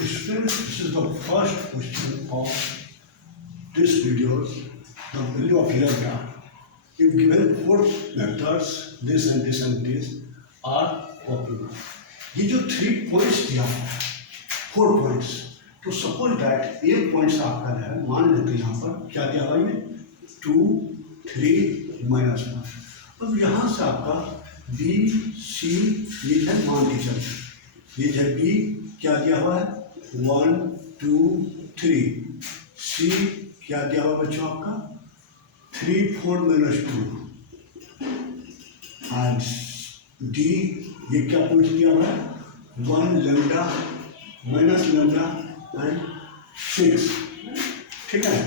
Students, this is the first question of this video. The value of lambda. If given four vectors, this and this and this are popular. ये जो 3 points दिया है 4 points, तो suppose that एक points आपका है, मान लेते हैं यहाँ पर क्या दिया हुआ है 2, 3, -1। अब यहाँ से आपका बी सी ये है मान के चलते, ये है बी क्या दिया हुआ है 1, 2, 3, सी क्या दिया हुआ बच्चों आपका 3, 4, -2 एंड डी ये क्या पॉइंट दिया हुआ है 1 लैम्डा -लैम्डा एंड 6। ठीक है,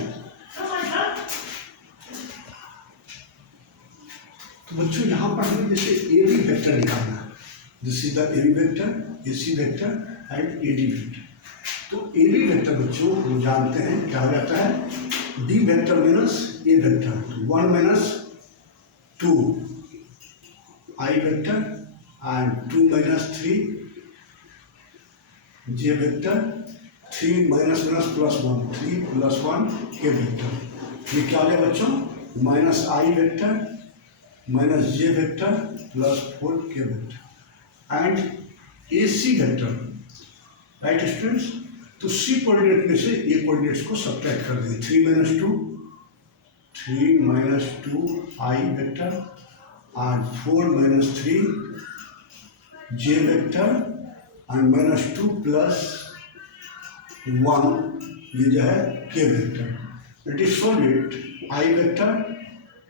तो बच्चों यहाँ पर हमें जैसे ए बी वेक्टर निकालना है, this is the A B vector, A C vector and A D vector. तो ए बी वेक्टर बच्चों हम जानते हैं क्या हो जाता है D vector minus A vector, 1 - 2 I vector and 2 - 3 J vector, 3 - +1 3 + 1 के वेक्टर। ये क्या हो गया बच्चों -i vector -j vector +4 k vector and A C vector, right students. तो सी कोऑर्डिनेट में से ए कोऑर्डिनेट्स को सब्ट्रैक्ट कर देंगे, 3 - 2 3 - 2 आई vector and 4 - 3 J vector and -2 + 1 ये जो है के vector. It is solve I vector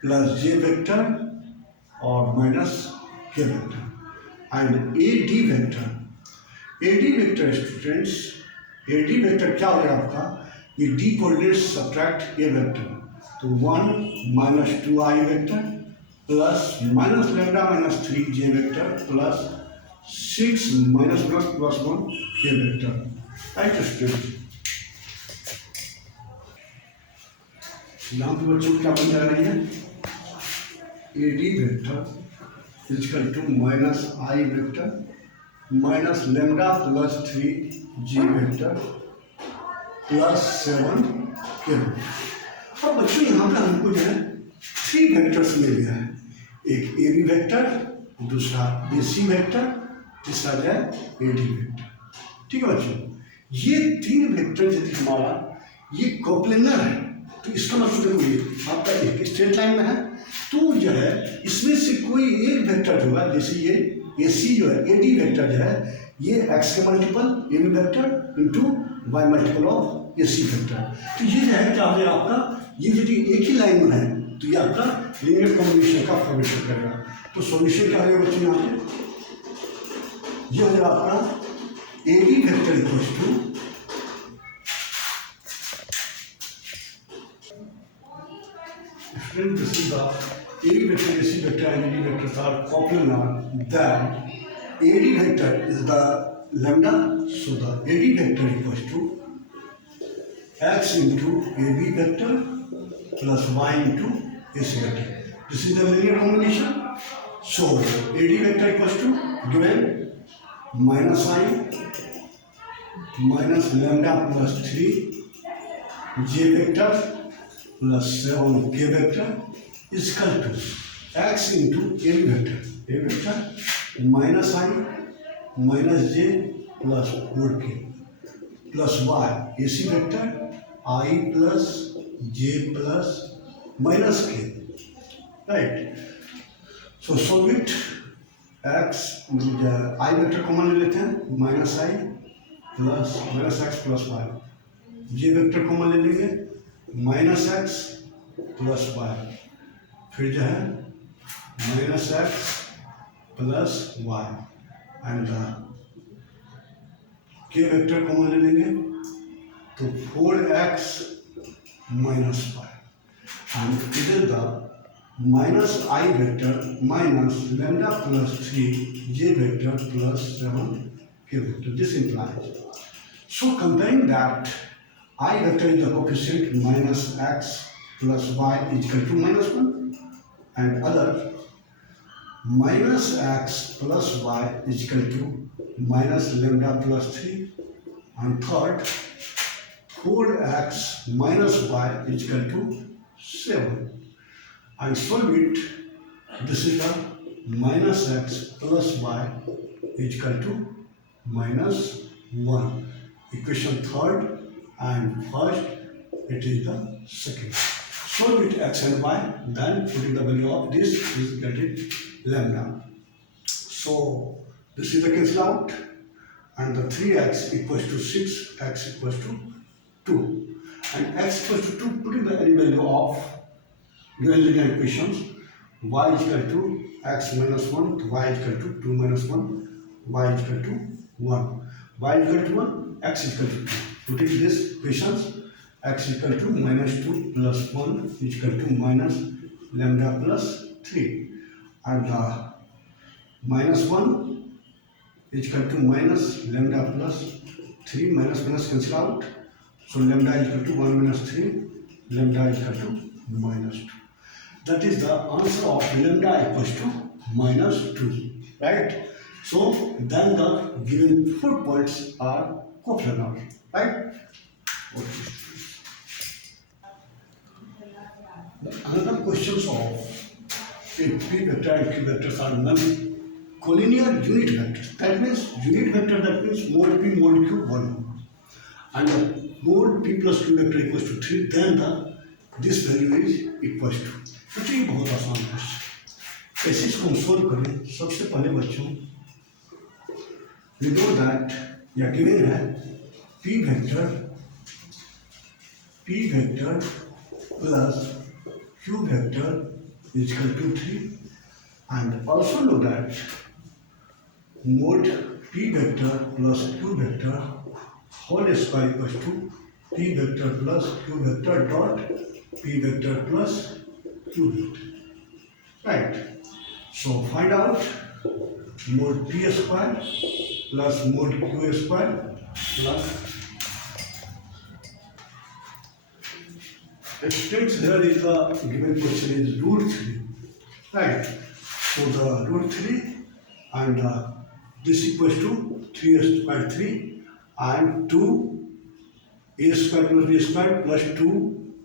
plus J vector और माइनस के vector and A D vector. A D vector students, A D vector क्या हो गया आपका, ये डी कोऑर्डिनेट्स सब्ट्रैक्ट ए वेक्टर, तो 1 - 2 आई वेक्टर प्लस -लैम्डा -3 जे वेक्टर प्लस 6 - +1 के vector, right students. यहाँ पे बच्चों क्या बन जा रही है A D vector equal to -i vector -lambda +3 j vector +7 k vector. अब बच्चों यहाँ पे हमको जो है 3 वेक्टर्स मिल गया है, एक ए बी वेक्टर, दूसरा ए सी वेक्टर, तीसरा जो है ए डी वेक्टर। ठीक है बच्चों, ये 3 वेक्टर यदि हमारा ये कोप्लेनर है तो इसका मतलब देखो ये आपका एक स्ट्रेट लाइन में है, तो जो है इसमें से कोई एक वेक्टर जो है, जैसे ये ए सी जो है ए डी वेक्टर जो है ये एक्स के multiple A B vector into Y multiple of A C vector. तो ये जो है क्या हो गया आपका, ये यदि एक ही लाइन में है तो ये आपका लीनियर कॉम्बिनेशन का फॉर्मेशन करेगा। तो सॉल्यूशन क्या होगा बच्चों यहाँ पे, ये हो जाएगा आपका A D vector equals to this is the AD vector, AC vector and AD vectors are coplanar, then AD vector is the lambda, so the AD vector equals to x into AB vector plus y into AC vector. This is the linear combination. So AD vector equals to given -i -lambda +3 j vector +7 k vector is equal to x into a vector, a vector -i -j +4k plus y ac vector i + j +-k, right। so solve it, x i vector common ले लेते हैं, -i + -x + y, j vector common ले लेंगे -x + y, फिर जो है -x + y and के vector common ले लेंगे तो 4x - y and it is the -i vector -lambda +3 j vector +7 k vector. This implies, so comparing that I vector is the coefficient -x + y is equal to -1 and other -x + y is equal to -λ +3 and third 4x minus y is equal to 7, and solve it. This is the minus x plus y is equal to minus 1. Equation third and first, it is the second. Solve it x and y, then putting the value of this is getting lambda. So this is the cancel out, and the 3x equals to 6, x equals to 2, and x equals to 2, putting the any value of the linear equations, y is equal to x minus 1, y is equal to 2 minus 1, y is equal to 1, y is equal to 1, x is equal to 2. Putting this equations, x is equal to minus 2 plus 1 is equal to minus lambda plus 3, and minus 1 is equal to minus lambda plus 3, minus minus cancel out, so lambda is equal to 1 minus 3, lambda is equal to minus 2. That is the answer of lambda equals to minus 2, right? So then the given 4 points are coplanar, right? Another questions of if p vector and q vectors are non-collinear unit vectors. That means unit vector, that means mod p mod q 1, and the mod p plus q vector equals to 3, then this value is equals to. तो ये बहुत आसान question, कैसे इसको हम solve करें? सबसे पहले बच्चों वी नो दैट या गिवन है p vector plus q vector is equal to 3, and also know that mod p vector plus q vector whole square equal to p vector plus q vector dot p vector plus q vector, right? So find out mod p square plus mod q square plus extends here is the given question is root 3, right? So the root 3 and this equals to 3 square 3 and 2 a square plus b square plus 2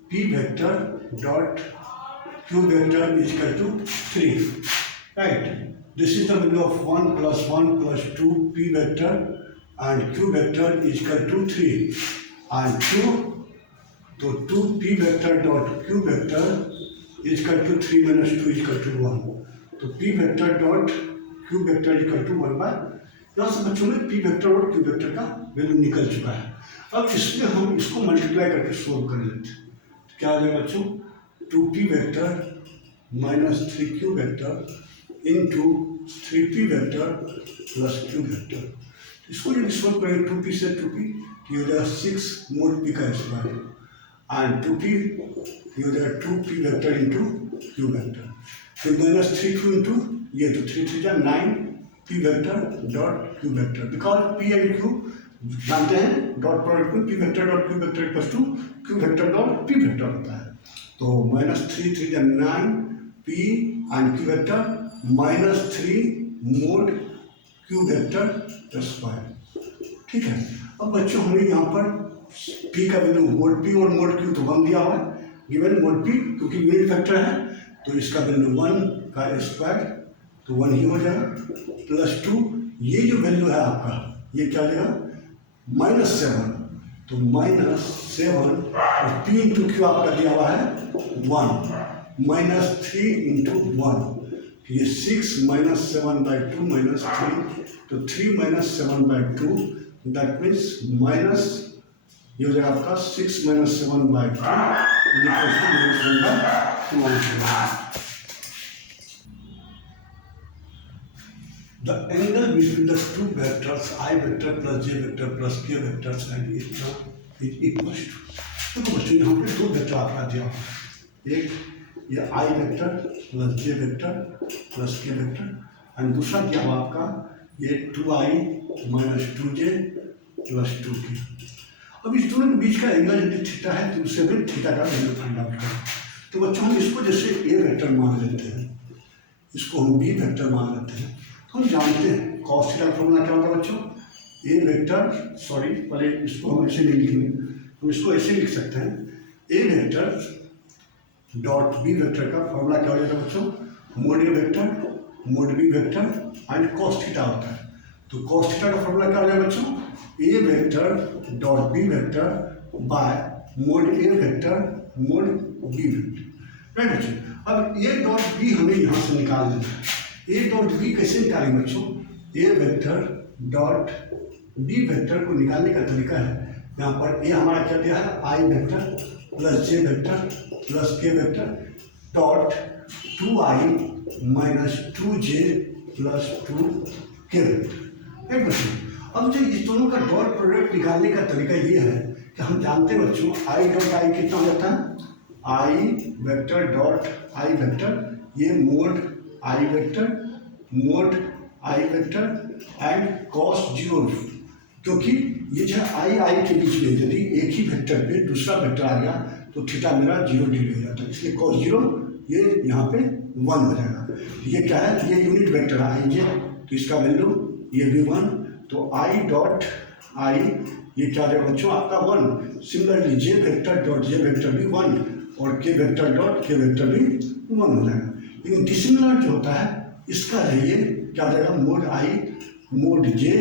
p vector dot q vector is equal to 3, right? This is the value of 1 plus 1 plus 2 p vector and q vector is equal to 3, and 2, so 2 p vector dot q vector is equal to 3 minus 2 is equal to 1, तो p vector dot q vector is equal to 1 by, यहाँ से बच्चों में p vector और q vector का value निकल चुका है। अब इसमें हम इसको मल्टीप्लाई करके सोल्व कर लेते हैं। क्या आ जाएगा बच्चों? 2p vector minus 3q vector into 3p vector plus q vector। इसको यदि सोल्व करें 2p से 2p ये हो जाएगा 6 mod p का स्क्वायर, एंड 2p ये हो जाएगा 2p vector into q vector, फिर माइनस 3q into ये तो 3 3 जा 9 p vector dot q vector, because p and q जानते हैं डॉट प्रोडक्ट में p vector dot q vector equals to q vector dot p vector होता है। तो माइनस 3 3 जा 9 p and q vector minus 3 mode q vector square, ठीक है। अब बच्चों हमें यहाँ पर p का वैल्यू मोड p और मोड q तो 1 दिया हुआ है, गिवन मोड p क्योंकि यूनिट फैक्टर है तो इसका वैल्यू 1 का स्क्वायर तो 1 ही हो जाएगा, प्लस 2 ये जो वैल्यू है आपका ये क्या आ जाएगा माइनस 7, तो माइनस 7 और p इंटू क्यू आपका दिया हुआ है 1, माइनस 3 इंटू 1, ये 6 माइनस 7 बाई 2 माइनस 3, तो 3 minus 7 by 2 that means minus ये हो जाएगा आपका 6 minus 7 by 2 minus 1 by 2। The angle between the two vectors I vector plus j vector plus k vectors and is equal to, तो बच्चों यहाँ पे दो वेक्टर आपका दिया हुआ है, एक ये I vector plus j vector plus k vector and दूसरा दिया हुआ आपका ये 2i minus 2j plus 2k। अब इस दोनों के बीच का एंगल यदि थीटा है तो उससे भी थीटा का वैल्यू फाइंड आउट करें। तो बच्चों हम इसको जैसे a वेक्टर मान लेते हैं, इसको हम b वेक्टर मान लेते हैं, तो हम जानते हैं cos थीटा का फॉर्मूला क्या होता है बच्चों, ए वेक्टर, सॉरी पहले इसको हम ऐसे नहीं लिखेंगे, तो इसको ऐसे लिख सकते हैं, A vector dot B vector का फॉर्मूला क्या हो जाता है बच्चों, mod A vector mod B vector and cos theta होता है। तो कॉस थीटा का फॉर्मूला क्या हो जाएगा बच्चों, a vector dot B vector by mod A vector mod B vector, right बच्चों। अब ए डॉट बी हमें यहाँ से निकाल देना है। ए डॉट बी कैसे निकालेंगे बच्चों, a vector dot B vector को निकालने का तरीका है, यहाँ पर ए हमारा क्या दिया है, आई वेक्टर प्लस जे वेक्टर प्लस के vector dot 2i minus 2j plus 2k vector, एक बच्चों। अब जो इस दोनों का डॉट प्रोडक्ट निकालने का तरीका ये है कि हम जानते हैं बच्चों आई डॉट आई कितना हो जाता है, आई वेक्टर डॉट आई वेक्टर, ये mode I vector and cos zero, क्योंकि ये जो आई के बीच में यदि एक ही वेक्टर पे दूसरा वेक्टर आ गया तो थीटा मेरा 0 डिग्री हो जाता है, इसलिए कॉस 0 ये यहाँ पे 1 हो जाएगा। ये क्या है, ये यूनिट वेक्टर है आई जे, तो इसका वैल्यू ये भी 1, तो आई डॉट आई ये क्या जाएगा बच्चों आपका 1। सिमिलरली जे वेक्टर डॉट जे वेक्टर भी 1 और के वेक्टर डॉट के वेक्टर भी 1 हो जाएगा। लेकिन डिसिमिलर जो होता है इसका है ये क्या हो जाएगा, mode I mode J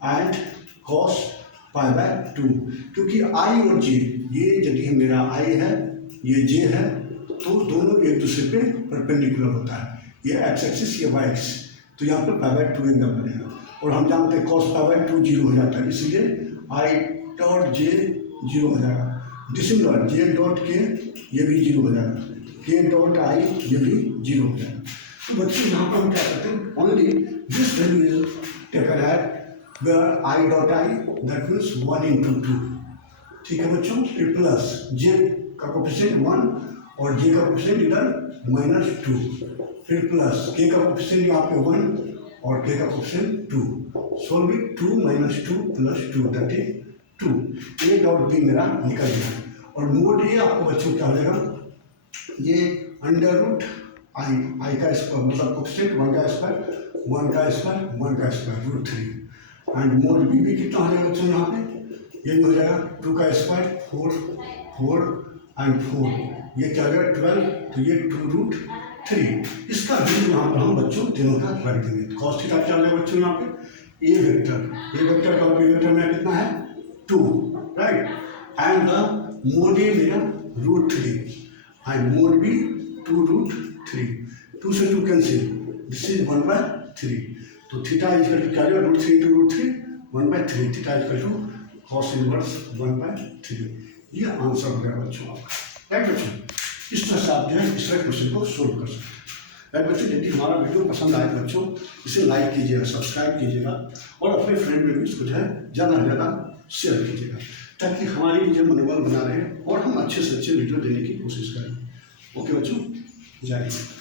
and cos pi by 2, क्योंकि आई और जे ये यदि मेरा आई है ये जे है तो दोनों एक दूसरे पे परपेंडिकुलर होता है, ये एक्स एक्सिस ये वाई एक्सिस, तो यहाँ पे पाई बाय 2 एंगल बनेगा। और हम जानते हैं कॉस पाई बाय 2 0 हो जाता है, इसलिए आई डॉट जे 0 हो जाएगा। डिसिमिलर जे डॉट के ये भी 0 हो जाएगा, के डॉट आई ये भी 0 हो जाएगा। तो बच्चों यहाँ पर हम क्या करते हैं, only this value is taken at where I dot I that means 1 into 2, ठीक है बच्चों। फिर प्लस जे का कोफिशिएंट 1 और जे का कोफिशिएंट इधर -2, फिर प्लस के का कोफिशिएंट यहाँ पे 1 और के का coefficient 2, solve it 2 - 2 + 2 that is 2। A dot B मेरा निकल गया। और मोड ए आपको बच्चों क्या हो जाएगा, ये अंडर आई का स्क्वायर मतलब कोफिशिएंट 1 का स्क्वायर 1 का स्क्वायर 1 का स्क्वायर √3 एंड मोड बी भी कितना हो जाएगा बच्चों यहाँ पे, ये भी हो जाएगा 2 का स्क्वायर 4 एंड 4, ये क्या हो जाएगा 12, तो ये 2√3। इसका वैल्यू यहाँ पर हम बच्चों तीनों का कर देंगे। कॉस थीटा क्या हो जाएगा बच्चों यहाँ पे, ए वेक्टर का बी वेक्टर में कितना है 2, राइट, एंड द मोड ए मेरा √3 एंड मोड बी 2√3, 2 से 2 कैंसिल, दिस इज 1/3, तो थीटा इक्वल टू क्या हो जाएगा √3 × √3 1/3, theta equal to cos inverse 1/3। ये आंसर हो गया बच्चों आपका, राइट बच्चों। इस तरह से आप जो है इस तरह क्वेश्चन को सोल्व कर सकते हैं, राइट बच्चों। यदि हमारा वीडियो पसंद आए बच्चों इसे लाइक कीजिएगा, सब्सक्राइब कीजिएगा और अपने फ्रेंड में भी इसको जो है ज़्यादा से ज़्यादा शेयर कीजिएगा, ताकि हमारी जो मनोबल बना रहे और हम अच्छे से अच्छे वीडियो देने की कोशिश करें। ओके बच्चों, जय हिंद।